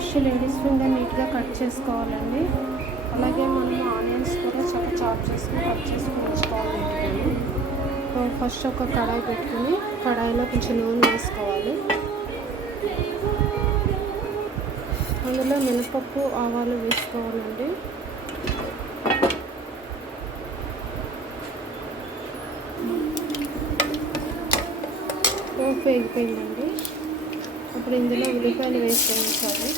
First ladies finger నీట్గా cut చేసుకోవాలండి. అలాగే మనం ఆనియన్స్ కూడా చాలా చాప్ చేసుకుని కట్ చేసుకుని ఉంచుకోవాలి నీట్గా. ఫస్ట్ ఒక కడాయి పెట్టుకుని కడాయిలో కొంచెం నూనె వేసుకోవాలి. అందులో మినపప్పు ఆవాలు వేసుకోవాలండి. పోపు వేగిపోయిందండి. అప్పుడు ఇందులో ఉల్లిపాయలు వేసుకోవాలి.